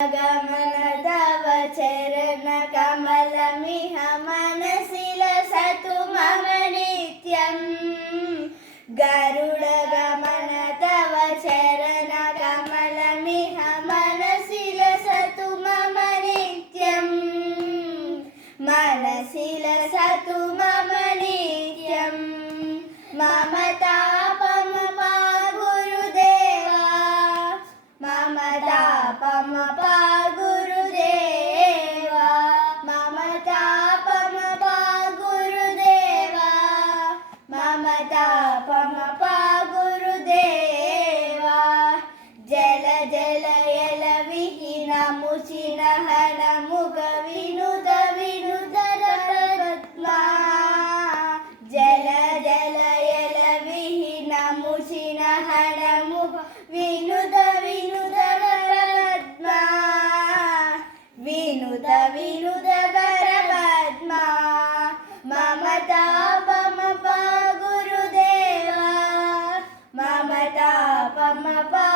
गमन तव चरण कमलमिह मनसि लसतु मम नित्यम् गरुडगमन तव चरण कमलमिह मनसि लसतु मम नित्यम् मनसि लसतु मम नित्यम् मम तापमपा गुरुदेवा मम तापमपा गुरुदेवा मम तापमपा गुरुदेवा मम तापमपा गुरुदेवा जल जलयल विहीन मुचिन हन मुख विनुत विनुतर पद्मा जल जलयल विहीन मुचिन हन मुख विनुत विनुतर पद्मा विनुत विनुतर पद्मा मम तापमपा गुरुदेवा मम तापमपा